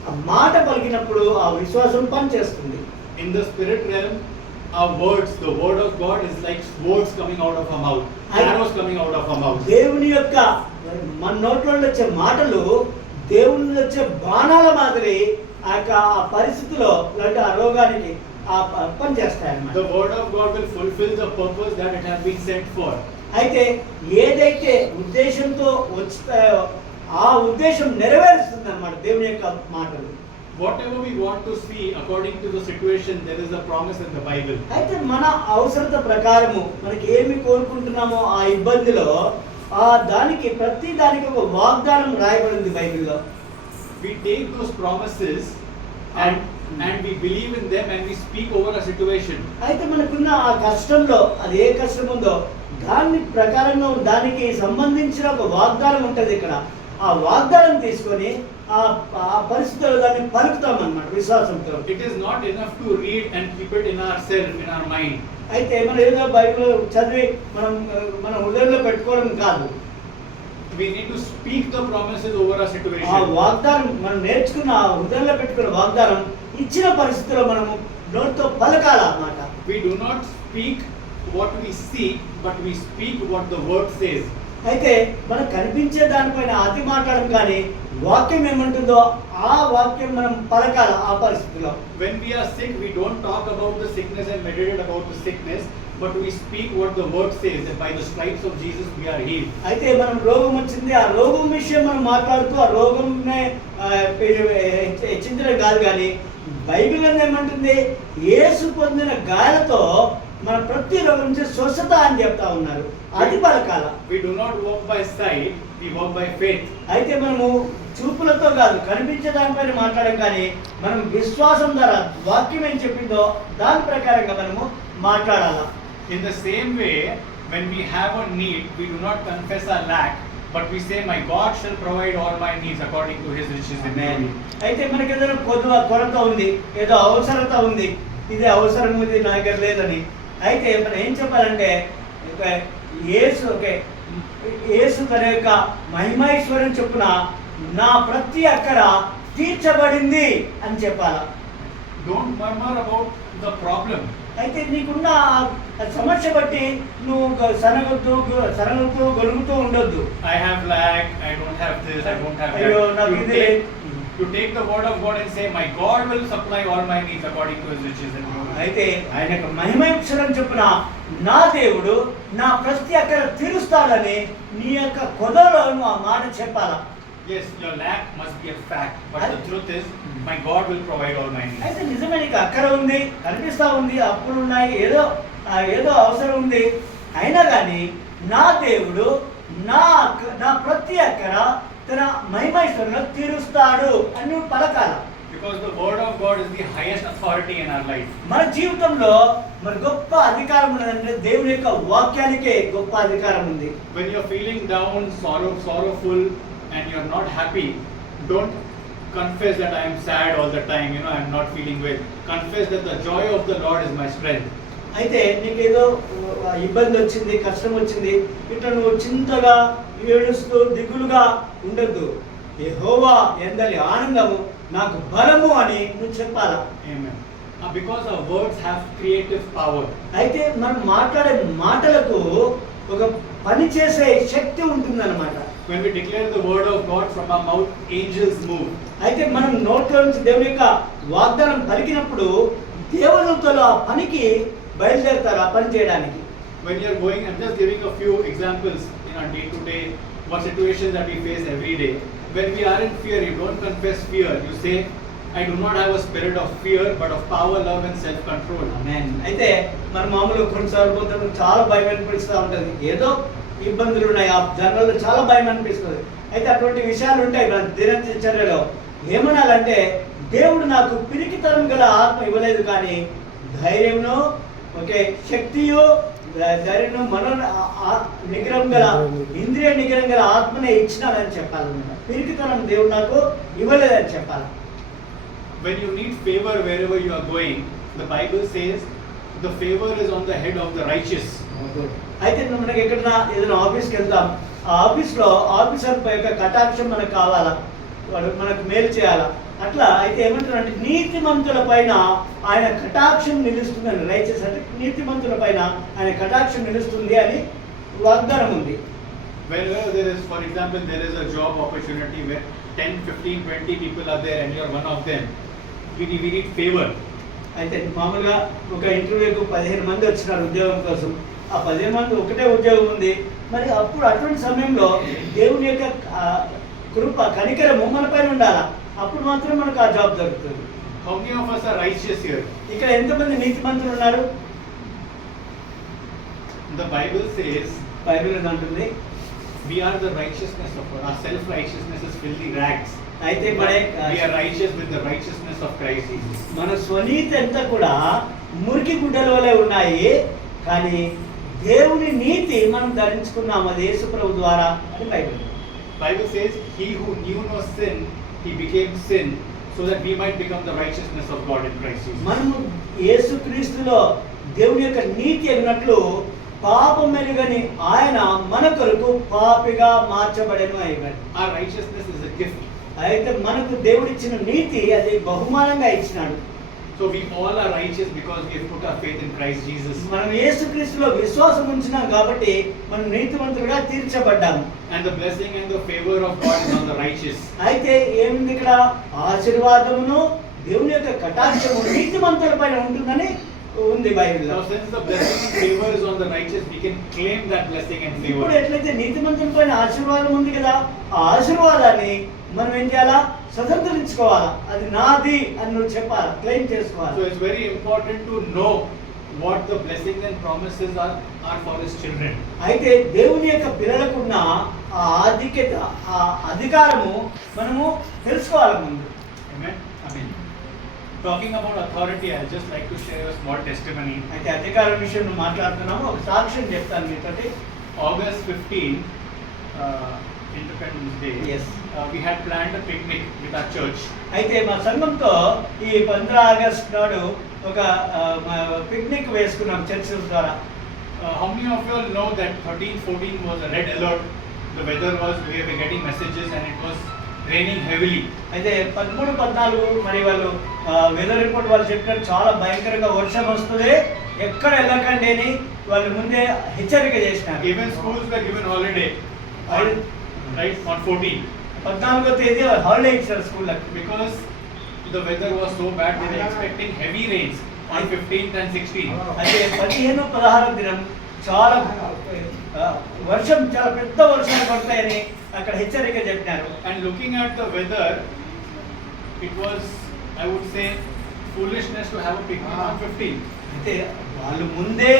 ఆ మాట పలికినప్పుడు ఆ విశ్వాసం పనిచేస్తుంది. In the spirit realm, our words, the word of God is like swords coming out of our mouth, arrows coming out of our mouth. దేవుని యొక్క మన నోట్లో వచ్చే మాటలు దేవుని వచ్చే బాణాల మాదిరి ఆ పరిస్థితిలో అంటే ఆ రోగానికి పనిచేస్తాయి అన్నమాట. The word of God will fulfill the purpose that it has been sent for. అయితే ఏదైతే ఉద్దేశంతో వచ్చాయో ఆ ఉద్దేశం నెరవేరుస్తుంది అన్నమాట దేవుని యొక్క మాటలు. Whatever we want to see according to the situation, there is a promise in the Bible. అయితే మన అవసరత ప్రకారము మనకి ఏమి కోరుకుంటున్నామో ఆ ఇబ్బందిలో ఆ దానికి ప్రతి దానికి ఒక వాగ్దానం రాయబడింది బైబిల్లో. We take those promises and we believe in them and we speak over a situation. అయితే మనకున్న ఆ కష్టంలో అది ఏ కష్టం ఉందో దాని ప్రకారంగా దానికి సంబంధించిన ఒక వాగ్దానం ఉంటుంది ఇక్కడ. ఆ వాగ్దానం తీసుకొని ఆ పరిస్థితుల్లో దాన్ని పలుకుతాం అన్నమాట విశ్వాసంతో. It is not enough to read and keep it in ourselves, in our mind. అయితే మనం ఏదో బైబిల్ చదివి మన హృదయంలో పెట్టుకోవడం కాదు. We need to speak the promises over a ఆ situation. వాగ్దానం మనం నేర్చుకున్న ఆ హృదయంలో పెట్టుకున్న వాగ్దానం ఇచ్చిన పరిస్థితుల్లో మనము నోటితో పలకాలన్నమాట. We do not speak what we see, but we speak what the word says. అయితే మనకు కనిపించే దానిపైన అతి మాట్లాడడం కానీ వాక్యం ఏమంటుందో ఆ వాక్యం మనం పలకాల ఆ పరిస్థితిలో. When we are sick, we don't talk about the sickness and meditate about the sickness, but we speak what the word says, that by the stripes of Jesus we are healed. అయితే మనం రోగం వచ్చింది, ఆ రోగం విషయం మనం మాట్లాడుతూ ఆ రోగంనే హెచ్చించడం కాదు కానీ బైబిల్ ఏమంటుంది? యేసు పొందిన గాయాలతో మన ప్రతి రోగం నుంచి స్వస్థత అని చెప్తా ఉన్నారు. అది పలకాల. We do not walk by sight, we work by faith. అయితే మనము చూపులతో కాదు, కనిపించే దానిపైన మాట్లాడడం, కానీ మనం విశ్వాసం ద్వారా వాక్యం ఏం చెప్పిందో దాని ప్రకారంగా మనము మాట్లాడాలా. In the same way, when we have a need, we do not confess our lack, but we say, my God shall provide all my needs according to his riches in glory. అయితే మనకి ఏదైనా కొరత ఉంది, ఏదో అవసరత ఉంది, ఇది అవసరం ఉంది నా దగ్గర లేదని, అయితే మనం ఏం చెప్పాలంటే యేసు తన యొక్క మహిమైశ్వర్యం చొప్పున నా ప్రతి అక్కర తీర్చబడింది అని చెప్పాలా. Don't murmur about the problem. అయితే నీకున్న సమస్య బట్టి నువ్వు సనగుతూ గొలుగుతూ ఉండొద్దు. I have lack, I don't have this, I don't have అయ్యో that. నాకు ఇది You take the word of God and say, my God will supply all my needs according to his riches and glory. అయితే ఆయన యొక్క మహిమైశ్వర్యం చొప్పున నా దేవుడు నా ప్రతి అక్కర తీరుస్తాడని నీ యొక్క కొదలో నువ్వు ఆ మాట చెప్పాలా. Yes, your lack must be a fact, but the truth is, my God will provide all my needs. అయితే నిజమే నీకు అక్కర ఉంది, కనిపిస్తా ఉంది, అప్పులు ఉన్నాయి, ఏదో అవసరం ఉంది, అయినా కానీ నా దేవుడు నా ప్రతి అక్కర తన మహిమైశ్వర్యంలో తీరుస్తాడు అని నువ్వు పలకాల. Because the word of God is the highest authority in our life. మన జీవితంలో మరి గొప్ప అధికారం ఉన్నదంటే దేవుని యొక్క వాక్యానికే గొప్ప అధికారం ఉంది. When you're feeling down, sorrowful, and you're not happy, don't confess that I am sad all the time, I am not feeling well. Confess that the joy of the Lord is my strength. అయితే నీకేదో ఇబ్బంది వచ్చింది, కష్టం వచ్చింది, ఇట్లా నువ్వు చింతగా ఏడుస్తూ దిగులుగా ఉండొద్దు. యెహోవా యందలి ఆనందము నాకు బలము అని నువ్వు చెప్పాలా. Amen. Because our words have creative power. అయితే మనం మాట్లాడే మాటలకు ఒక పని చేసే శక్తి ఉంటుందన్నమాట. When we declare the word of God from our mouth, angels move. అయితే మనం నోట్లో నుంచి దేవుని యొక్క వాగ్దానం పలికినప్పుడు దేవదూతలు ఆ పనికి బయలుదేరుతారు, ఆ పని చేయడానికి. When you are going, I'm just giving a few examples in our day-to-day what situations that we face every day. When we are in fear, you don't confess fear. You say, I do not have a spirit of fear, but of power, love and self-control. ఆమేన్. అయితే మన మామూలుగా కొన్నిసార్లు పోతే చాలా భయం అనిపిస్తూ ఉంటుంది, ఏదో ఇబ్బందులు ఉన్నాయి, ఆ జనాల్లో చాలా భయం అనిపిస్తుంది. అయితే అటువంటి విషయాలు ఉంటాయి మన దినచర్యలో. ఏమనాలంటే దేవుడు నాకు పిరికితనం గల ఆత్మ ఇవ్వలేదు, కానీ ధైర్యంను, శక్తియు, ధైర్యం, నిగ్రహం గల, ఇంద్రియ నిగ్రహం గల ఆత్మనే ఇచ్చినాడని చెప్పాలన్నమాట. పిరికితనం దేవుడు నాకు ఇవ్వలేదని చెప్పాలి. When you need favor wherever you are going, the Bible says the favor is on the head of the righteous. అయితే మనకి ఎక్కడన్నా ఏదైనా ఆఫీస్కి వెళ్తాం, ఆ ఆఫీస్లో ఆఫీసర్ యొక్క కటాక్షం మనకు కావాలా, వాడు మనకు మేలు చేయాలా. అట్లా అయితే ఏమంటారంటే నీతిమంతుల పైన ఆయన కటాక్షం నిలుస్తుందని, రైచస్ అంటే నీతిమంతుల పైన ఆయన కటాక్షం నిలుస్తుంది అని వాగ్దానం ఉంది. Wherever there is, for example, there is a job opportunity where 10, 15, 20 people are there and you are one of them, we need favor. అయితే మామూలుగా ఒక ఇంటర్వ్యూకు 15 మంది వచ్చినారు ఉద్యోగం కోసం, ఆ 15 మంది ఒకటే ఉద్యోగం ఉంది. మరి అప్పుడు అటువంటి సమయంలో దేవుని యొక్క కృప, కనికరము మన పైన ఉండాలా, అప్పుడు మాత్రం మనకు ఆ జాబ్ దొరుకుతుంది. How many of us are righteous here? ఇక్కడ ఎంతమంది నీతిమంతులు ఉన్నారు? The Bible says బైబిల్ అంటుంది we are the righteousness of God. Our self-righteousness is filthy rags. అయితే We are righteous with the righteousness of Christ Jesus. మన స్వనీతి అంతా కూడా మురికి గుడ్డల వలె ఉన్నాయి, కానీ దేవుని నీతి మనం ధరించుకున్నాం, అది యేసు ప్రభు ద్వారా అని Bible says he who knew no sin, he became sin so that we might become the righteousness of God in Christ Jesus. మనము యేసుక్రీస్తులో దేవుని యొక్క నీతి అన్నట్లు పాపం ఎరుగని ఆయన మన కొరకు పాపిగా మార్చబడెను అయ్యాడు. Our righteousness is a gift. అయితే మనకు దేవుడిచ్చిన నీతి అది బహుమానంగా ఇచ్చినాడు. So we all are righteous because we have put our faith in Christ Jesus. మనం యేసుక్రీస్తులో విశ్వాసం ఉంచినాం కాబట్టి మనం నీతిమంతులుగా తీర్చబడ్డాము. And the blessing and the favor of God is on the righteous. అయితే ఏముంది ఇక్కడ? ఆశీర్వాదమును దేవుని యొక్క కటాక్షము నీతిమంతుల పైన ఉంటుందని ఉంది బైబిల్లో. Now since the blessing and favor is on the righteous, we can claim that blessing and favor. ఇప్పుడు ఎట్లయితే నీతిమంతుల పైన ఆశీర్వాదం ఉంది కదా, ఆ ఆశీర్వాదాన్ని మనం ఏం చేయాలా? స్వతంత్రించుకోవాలా. అది నాది అని నువ్వు చెప్పాలి, క్లెయిమ్ చేసుకోవాలి. So it's very important to know what the blessings and promises are for his children. అయితే దేవుని యొక్క పిల్లలకున్న ఆ ఆధిక్యత, ఆ అధికారము మనము తెలుసుకోవాలి ముందు. Amen. Amen. Talking about authority, I'd just like to share a small testimony. అయితే అధికారం విషయం మాట్లాడుతున్నాము, ఒక సాక్ష్యం చెప్తాను మీతోటి. August 15, Independence Day. Yes. We had planned a picnic with our church. అయితే మా సంఘంతో ఈ 15 ఆగస్ట్ నాడు ఒక పిక్నిక్ వేసుకున్నాం చర్చ్ ద్వారా. How many of you all know that 13-14 was a red alert? The weather was, we were getting messages and it was raining heavily. అయితే 13-14 మరి వాళ్ళు వెదర్ రిపోర్ట్ వాళ్ళు చెప్పినట్టు చాలా భయంకరంగా వర్షం వస్తుంది, ఎక్కడ వెళ్ళకండి అని వాళ్ళు ముందే హెచ్చరిక చేసినారు. Even schools were given holiday on, right, on 14. 14వ తేదీ హాలిడే ఇచ్చారు స్కూళ్ళకి. Because the weather was so bad, they were expecting heavy rains on 15th and 16th. అయితే 15-16 దినం చాలా వర్షం, చాలా పెద్ద వర్షాలు పడతాయని అక్కడ హెచ్చరిక చెప్పినారు. And looking at the weather, it was, I would say, foolishness to have a picnic on 15th. అయితే వాళ్ళు ముందే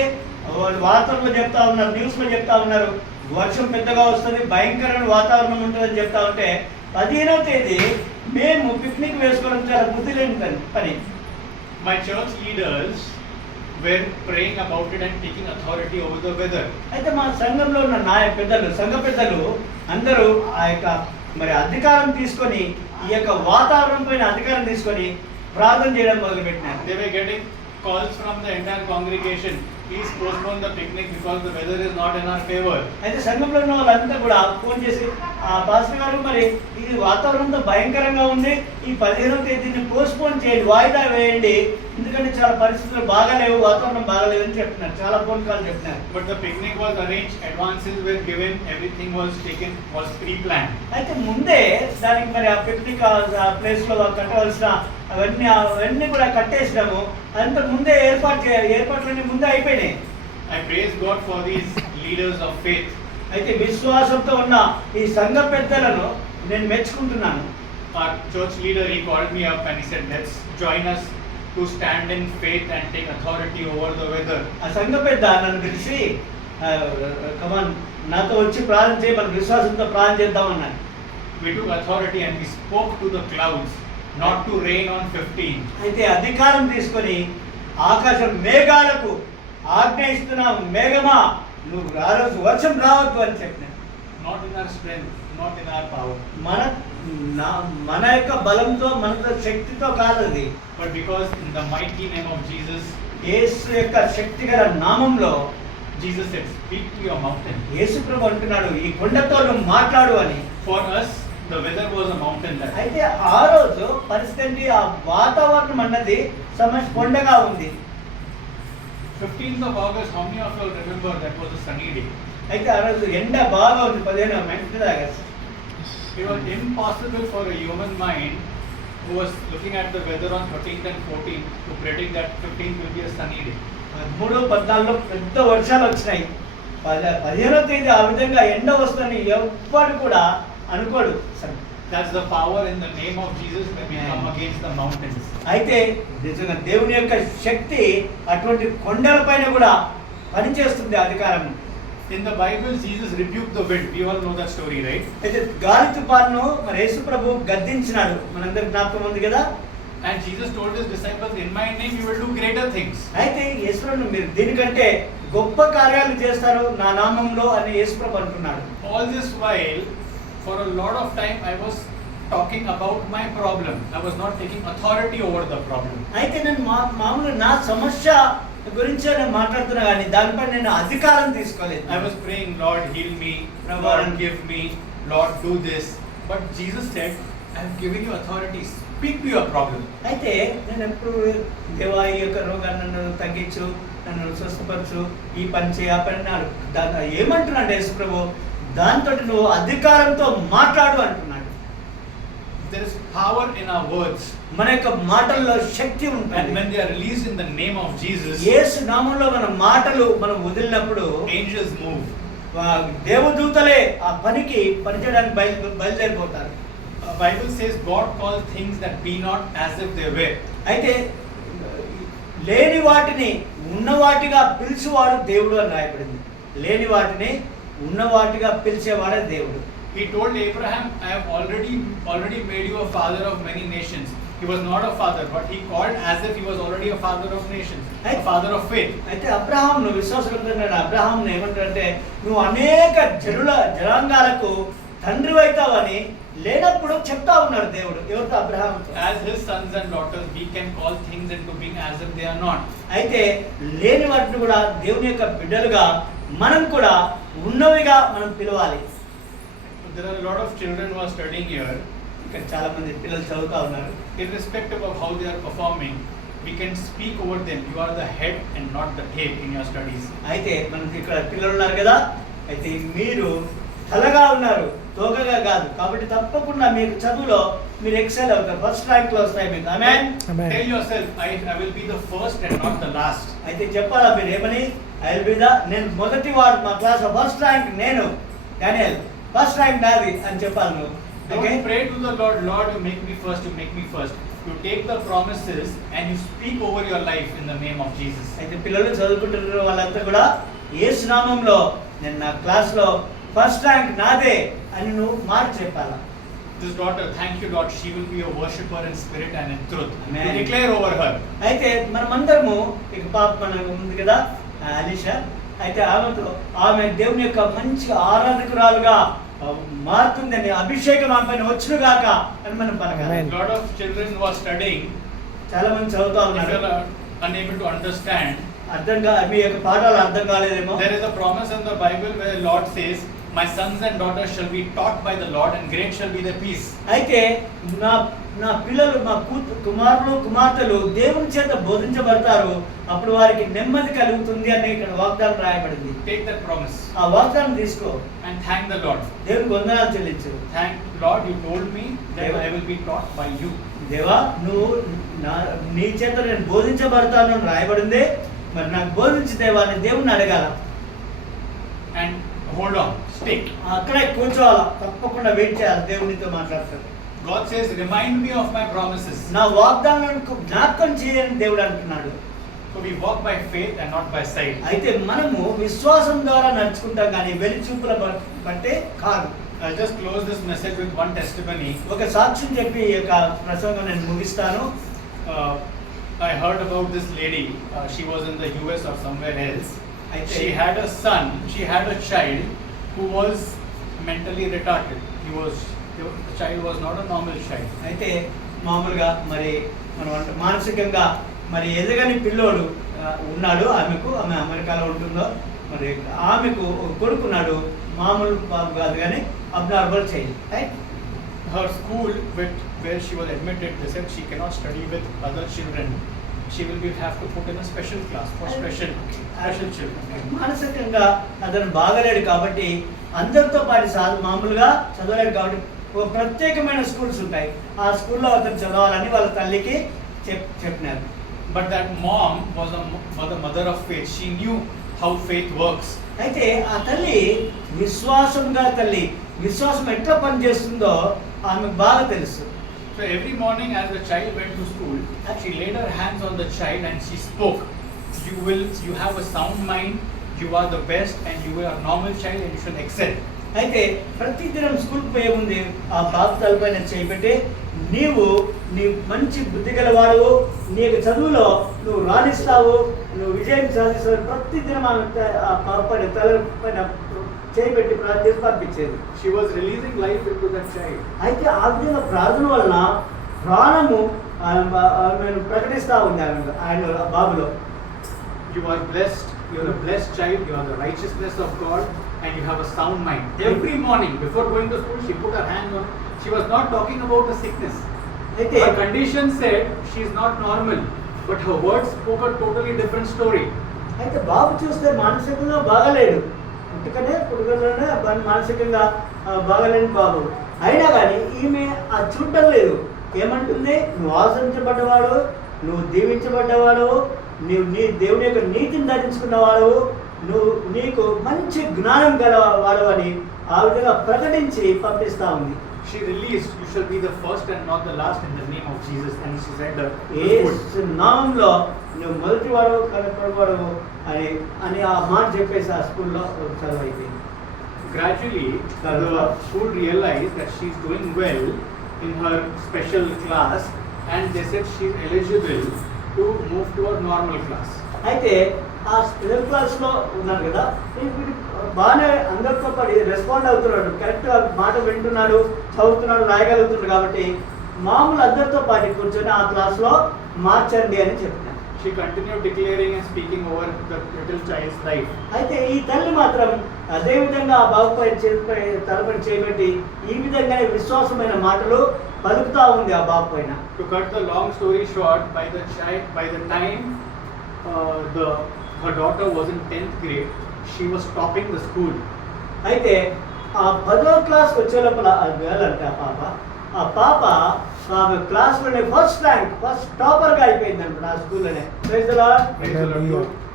వాళ్ళు వార్తల్లో చెప్తా ఉన్నారు, న్యూస్లో చెప్తా ఉన్నారు వర్షం పెద్దగా వస్తుంది, భయంకరమైన వాతావరణం ఉంటుందని చెప్తా ఉంటే 15వ తేదీ మేము పిక్నిక్ వేసుకోవడం చాలా బుద్ధి లేని పని. My church leaders were praying about it and taking authority over the weather. అయితే మా సంఘంలో ఉన్న సంఘ పెద్దలు అందరూ ఆ యొక్క మరి అధికారం తీసుకొని, ఈ యొక్క వాతావరణం పైన అధికారం తీసుకొని ప్రార్థన చేయడం మొదలుపెట్టినారు. They were getting calls from the entire congregation. Please postpone the picnic because the weather is not in our favor. అయితే సంఘంలో ఉన్న వాళ్ళంతా కూడా ఫోన్ చేసి, ఆ పాస్టర్ గారు మరి ఇది వాతావరణంతో భయంకరంగా ఉంది, ఈ 15వ తేదీని పోస్ట్పోన్ చేయండి, వాయిదా వేయండి, ఎందుకంటే చాలా పరిస్థితులు బాగాలేవు, వాతావరణం బాగాలేదు అని చెప్తున్నారు. చాలా ఫోన్ కాల్ చెప్తున్నారు. But the picnic was arranged, advances were given, everything was taken, was pre-planned. అయితే ముందే దానికి మరి ఆ పిక్నిక్ ఆ ప్లేస్లో కట్టవలసిన అవన్నీ కూడా కట్టేసినాము. అదంతా ముందే ఏర్పాట్లన్నీ ముందే అయిపోయినాయి. I praise God for these leaders of faith. అయితే విశ్వాసంతో ఉన్న ఈ సంఘ పెద్దలను నేను మెచ్చుకుంటున్నాను. Our church leader, he called me up and he said, let's join us to stand in faith and take authority over the weather. ఆ సంఘ పెద్ద నన్ను పిలిచి, కమాన్ నాతో వచ్చి ప్రార్థన చేయి, మన విశ్వాసంతో ప్రార్థన చేద్దామన్నాను. We took authority and we spoke to the clouds not to rain on 15th. అయితే అధికారం తీసుకొని ఆకాశం మేఘాలకు ఆజ్ఞయిస్తున్నాం, మేఘమా నువ్వు రారోజు వర్షం రావద్దు అని చెప్పినాను. Not in our strength, not in our power, మన యొక్క బలంతో, మన శక్తితో కాదు అది, but because in the mighty name of Jesus, యేసు యొక్క శక్తిగల నామంలో. Jesus said, speak to your mountain. యేసు ప్రభు అంటున్నాడు ఈ కొండతో నువ్వు మాట్లాడు అని. For us, the weather was a mountain that day. అయితే ఆ రోజు పరిస్థితి, ఆ వాతావరణం అన్నది కొండగా ఉంది. 15th of August, how many of you all remember that was a sunny day? అయితే ఆ రోజు ఎండ బాగా ఉంది. 15th August. It was impossible for a human mind who was looking at the weather on 13th and 14th to predict that 15th will be a sunny day. 13-14 పెద్ద వర్షాలు వచ్చినాయి. 15వ తేదీ ఆ విధంగా ఎండ వస్తుందని ఎవ్వడు కూడా అనుకోడు. That's the power in the name of Jesus when we come against the mountains. అయితే నిజంగా దేవుని యొక్క శక్తి అటువంటి కొండల పైన కూడా పనిచేస్తుంది అధికారం. In the Bible, Jesus rebuked the wind. We all know that story, right? అయితే గాలి తుఫాను మరి యేసు ప్రభు గద్దించినాడు, మనందరికి జ్ఞాపకం ఉంది కదా. And Jesus told his disciples, in my name you will do greater things. అయితే యేసు ప్రభు మీరు దీనికంటే గొప్ప కార్యాలు చేస్తారు నా నామంలో అని యేసు ప్రభు అంటున్నాడు. All this while, for a lot of time, I was talking about my problem. I was not taking authority over the problem. అయితే నేను మామూలుగా నా సమస్య గురించి నేను మాట్లాడుతున్నా కానీ దానిపై నేను అధికారం తీసుకోలేదు. I was praying, Lord, heal me. Lord, give me. Lord, do this. But Jesus said, I have given you authority. Speak to your problem. అయితే నేను ఎప్పుడు దేవా ఈ యొక్క రోగాన్ని నన్ను తగ్గించు, నన్ను స్వస్థపరచు, ఈ పని చేయి, ఆ పని నాడు ఏమంటున్నాడు యేసు ప్రభు, దాంతో నువ్వు అధికారంతో మాట్లాడు అంటున్నాడు. There is power in our words. మన యొక్క మాటల్లో శక్తి ఉంటుంది. And when they are released in the name of Jesus, యేసు నామములో మన మాటలు మనం వదిలినప్పుడు angels move. దేవదూతలే ఆ పనికి పనిచేయడానికి బయలుదేరిపోతారు. Bible says God calls things that be not as if they were. అయితే లేని వాటిని ఉన్నవాటిగా పిలిచేవాడు దేవుడు అని రాయబడింది. లేని వాటిని ఉన్నవాటిగా పిలిచేవాడే దేవుడు. He told Abraham, I have already made you a father of many nations. He was not a father, but he called as if he was already a father of nations, a father of faith. అయితే అబ్రహాంను విశ్వాసవంతుడైన అబ్రహాంను ఏమంటారంటే నువ్వు అనేక జనాంగాలకు తండ్రి అవుతావని లేనప్పుడు చెప్తా ఉన్నాడు దేవుడు ఎవరితో? అబ్రహాంతో. As his sons and daughters, we can call things into being as if they are not. అయితే లేని వాటిని కూడా దేవుని యొక్క బిడ్డలుగా మనం కూడా ఉన్నవిగా మనం పిలవాలి. There are a lot of children who are studying here. ఇక్కడ చాలా మంది పిల్లలు చదువుతా ఉన్నారు. Irrespective of how they are performing, we can speak over them. You are the head and not the tail in your studies. అయితే మనకి ఇక్కడ పిల్లలు ఉన్నారు కదా, అయితే మీరు తలగా ఉన్నారు, తోకగా కాదు. కాబట్టి తప్పకుండా మీకు చదువులో మీరు ఎక్సెల్ అవుతారు, ఫస్ట్ ర్యాంక్ లో వస్తాయి మీకు. ఆమేన్. Tell yourself, I will be the first and not the last. అయితే చెప్పాలా మీరు ఏమని? ఐ విల్ బి ద, నేను మొదటి వాడు మా క్లాస్ లో, ఫస్ట్ ర్యాంక్ నేను డానియల్, ఫస్ట్ ర్యాంక్ నాది అని చెప్పాలి నువ్వు. Don't pray to the Lord, Lord, you make me first, you make me first. You take the promises and you speak over your life in the name of Jesus. అయితే పిల్లలు చదువుకుంటున్న వాళ్ళంతా కూడా యేసు నామములో నేను నా క్లాస్ లో ఫస్ట్ ర్యాంక్ నాదే అని నువ్వు మాట చెప్పాలా. This daughter, thank you Lord, she will be a worshipper in spirit and in truth. Amen. You declare over her. అయితే మనమందరము ఇక పాప మనకు ఉంది కదా అలీషా, అయితే ఆమె దేవుని యొక్క మంచి ఆరాధకురాలుగా మారుతుందని అభిషేకం ఆమె పైన వచ్చును గాక అని మనం పలకాలి. Lot of children who are studying, చాలా మంది చదువుతా if you ఉన్నారు, are unable to understand, మీ యొక్క పాఠాలు అర్థం కాలేదేమో. there is a promise in the Bible where the Lord says, my sons and daughters shall be taught by the Lord and great shall be the peace. అయితే నా పిల్లలు, మా కుమారులు కుమార్తెలు దేవుని చేత బోధించబడతారు, అప్పుడు వారికి నెమ్మది కలుగుతుంది అని ఇక్కడ వాగ్దానం రాయబడింది. Take that promise ఆ వాగ్దానం తీసుకో and thank the Lord. దేవునికి వందనాలు చెల్లించు. Thank Lord, you told me that I will be taught by you. దేవా, నువ్వు నీ చేత నేను బోధించబడతాను అని రాయబడింది, మరి నాకు బోధించి దేవా అని దేవుణ్ణి అడగాల. And hold on, stay. అక్కడే కూర్చోవాలా, తప్పకుండా వెయిట్ చేయాలి. దేవునితో మాట్లాడతాడు. God says, remind me of my promises. నా వాగ్దానాలకు జ్ఞాపకం చేయని దేవుడు అంటున్నాడు. So we walk by faith and not by sight. అయితే మనము విశ్వాసం ద్వారా నడుచుకుంటాం కానీ వెలిచూపుల బట్టే కాదు. I'll just close this message with one testimony. ఒక సాక్ష్యం చెప్పి ఈ యొక్క ప్రసంగం నేను ముగిస్తాను. I heard about this lady. She was in the US or somewhere else. అయితే She had a son. She had a child who was mentally retarded. The child was not a normal child. అయితే మామూలుగా మరి మనం అంటే మానసికంగా మరి ఎదగని పిల్లోడు ఉన్నాడు. ఆమె అమెరికాలో ఉంటుందో మరి ఆమెకు కొడుకున్నాడు, మామూలు బాబు కాదు కానీ abnormal child. Right. Her school where she was admitted, they said she cannot study with other children. She will have to put in a special class for special children. మానసికంగా అతను బాగలేడు కాబట్టి అందరితో పాటు మామూలుగా చదవలేడు కాబట్టి ఒక ప్రత్యేకమైన స్కూల్స్ ఉంటాయి. ఆ స్కూల్లో అతను చదవాలని వాళ్ళ తల్లికి చెప్పినారు. But that mom was the mother of faith. She knew how faith works. అయితే ఆ తల్లి విశ్వాసంగా విశ్వాసం ఎట్లా పనిచేస్తుందో ఆమెకు బాగా తెలుసు. So every morning as the child went to school, she laid her hands on the child and she spoke. You have a sound mind, you are the best and you are a normal child and you should excel. అయితే ప్రతిదినం స్కూల్కి పోయే ముందు ఆ బాబు తలపైన చేయబెట్టి నీవు మంచి బుద్ధి గలవాడు, నీకు చదువులో నువ్వు రాణిస్తావు, నువ్వు విజయం సాధిస్తావు, ప్రతిదినం ఆ బాబు పైన తలపైన చేయబెట్టి ప్రార్థన పంపించేది. She was releasing life into that child. అయితే ఆ విధంగా ప్రార్థన వలన ప్రాణము ఆమెను ప్రకటిస్తూ ఉంది ఆయన బాబులో. You are blessed. You are a blessed child. You are the righteousness of God, and you have a sound mind. Every morning before going to school, she put her hand on. She was not talking about the sickness. Her condition said she is not normal, but her words spoke a totally different story. అయితే బాబు చూస్తే మానసికంగా బాగలేడు, అందుకనే పుట్టుకలోనే మానసికంగా బాగలేని బాబు. అయినా కానీ ఈమె అది చూడటం లేదు. ఏమంటుంది? నువ్వు ఆశ్రయించబడ్డవాడు, నువ్వు దీవించబడ్డవాడు, నీ దేవుని యొక్క నీతిని ధరించుకున్నవాడు, నీకు మంచి జ్ఞానం గలవాడు అని ఆ విధంగా ప్రకటించి పంపిస్తా ఉంది. She released, "You shall be the first and not the last in the name of Jesus." And she said, యేసు నామంలో నువ్వు మొదటివాడు కనపడవాడు అని ఆ మాట చెప్పేసి ఆ స్కూల్లో చదువు అయిపోయింది. Gradually, the school realized that she is doing well in her special class, and they said she is eligible to move to a normal class. అయితే ఆ స్పెషల్ క్లాస్లో ఉన్నారు కదా, వీడు బాగానే అందరితో పాటు రెస్పాండ్ అవుతున్నాడు, కరెక్ట్గా మాట వింటున్నాడు, చదువుతున్నాడు, రాయగలుగుతున్నాడు కాబట్టి మామూలు అందరితో పాటు కూర్చొని ఆ క్లాస్లో మార్చండి అని చెప్పినాను. She continued declaring and speaking over the little child's life. అయితే ఈ తల్లి మాత్రం అదే విధంగా ఆ బాబుపై తలపై చేయబెట్టి ఈ విధంగానే విశ్వాసమైన మాటలు పలుకుతా ఉంది ఆ బాబు పైన. To cut the long story short, by the time her daughter was in 10th grade, she was topping the school. అయితే ఆ 10వ క్లాస్ వచ్చే లోపల వెళ్ళాలంటే ఆ పాప ఆమె క్లాస్లోనే ఫస్ట్ ర్యాంక్, ఫస్ట్ టాపర్గా అయిపోయింది అనమాట ఆ స్కూల్లోనే. Praise the lord.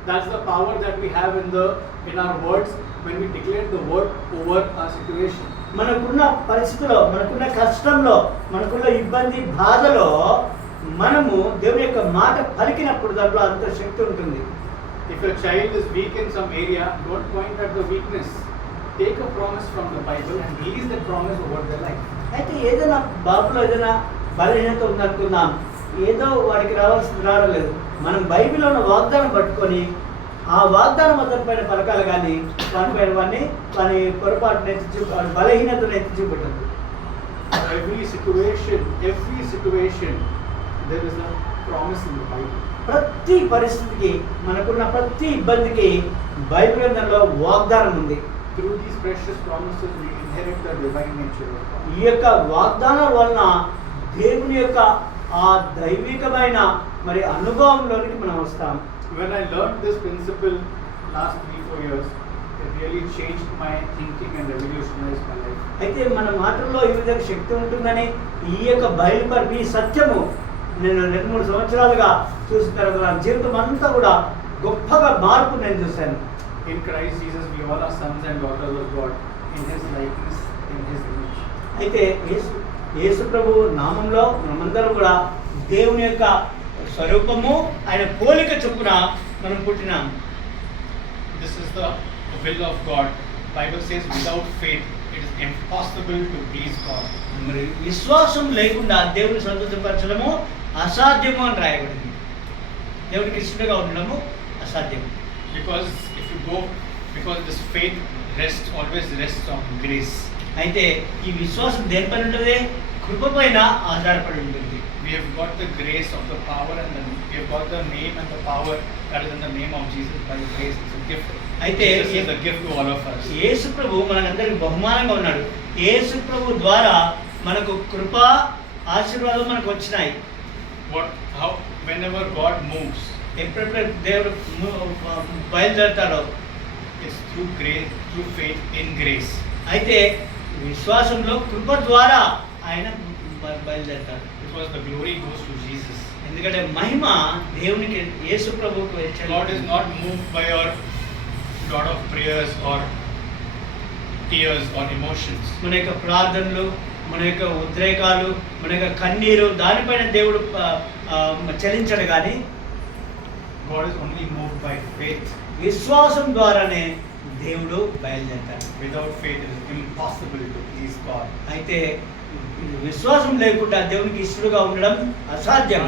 That's the power that we have in our words when we declare the word over our situation. మనకున్న పరిస్థితిలో, మనకున్న కష్టంలో, మనకున్న ఇబ్బంది, బాధలో మనము దేవుని యొక్క మాట పలికినప్పుడు దాంట్లో అంత శక్తి ఉంటుంది. If a child is weak in some area, don't point at the weakness. Take a promise from the Bible and release that promise over their life. అయితే ఏదైనా బాబులో ఏదైనా బలహీనత ఉందనుకుందాం, ఏదో వాడికి రావడం లేదు, మనం బైబిల్లో ఉన్న వాగ్దానం పట్టుకొని ఆ వాగ్దానం అతని పైన పలకాలి, కానీ వాని వాని పొరపాటును వాని బలహీనతను ఎత్తి చూపెట్టదు. Every situation there is a promise in the Bible. ప్రతి పరిస్థితికి, మనకున్న ప్రతి ఇబ్బందికి బైబిల్ గ్రంథంలో వాగ్దానం ఉంది. Through these precious promises we inherit the divine nature of God. ఈ యొక్క వాగ్దానాల వలన దేవుని యొక్క ఆ దైవికమైన మరి అనుభవంలోనికి మనం వస్తాం. When I learned this principle last 3-4 years, it really changed my thinking and revolutionized my life. అయితే మన మాటల్లో ఈ విధంగా శక్తి ఉంటుందని ఈ యొక్క బయలుపరి సత్యము నేను 2-3 సంవత్సరాలుగా చూసిన తర్వాత నా జీవితం అంతా కూడా గొప్పగా మార్పు నేను చూశాను. In Christ Jesus we all are sons and daughters of God, in His likeness, in His image. అయితే యేసు ప్రభు నామంలో మనమందరం కూడా దేవుని యొక్క స్వరూపము, ఆయన పోలిక చొప్పున మనం పుట్టినాం. This is the will of God. Bible says without faith it is impossible to please God. మరి విశ్వాసం లేకుండా దేవుని సంతోషపరచడము అసాధ్యము అని రాయబడింది. దేవునికి ఇష్టంగా ఉండడము అసాధ్యము. Because this faith always rests on grace. అయితే ఈ విశ్వాసం దేనిపైన ఉంటుంది? కృప పైన ఆధారపడి ఉంటుంది. We have got the grace of the power we have got the name and the power that is in the name of Jesus by grace. It's a gift. అయితే Jesus is a gift to all of us. యేసు ప్రభు మనందరికి బహుమానంగా ఉన్నాడు. యేసు ప్రభు ద్వారా మనకు కృప, ఆశీర్వాదం మనకు వచ్చినాయి. Whenever God moves, ఎప్పుడెప్పుడు దేవుడు బయలుదేరతాడో it's through grace, through faith in grace. అయితే విశ్వాసంలో కృప ద్వారా ఆయన బయలుదేరతాడు. Because the glory goes to Jesus. ఎందుకంటే మహిమ దేవునికి, యేసు ప్రభువుకు వచ్చేది. God is not moved by your lot of prayers or tears or emotions. మన యొక్క ప్రార్థనలు, మన యొక్క ఉద్రేకాలు, మన యొక్క కన్నీరు, దానిపైన దేవుడు చలించడు. కానీ God is only moved by faith. విశ్వాసం ద్వారానే దేవుడు బయలుదేరతాడు. Without faith it is impossible to please God. అయితే విశ్వాసం లేకుండా దేవునికి ఇష్టడుగా ఉండడం అసాధ్యం.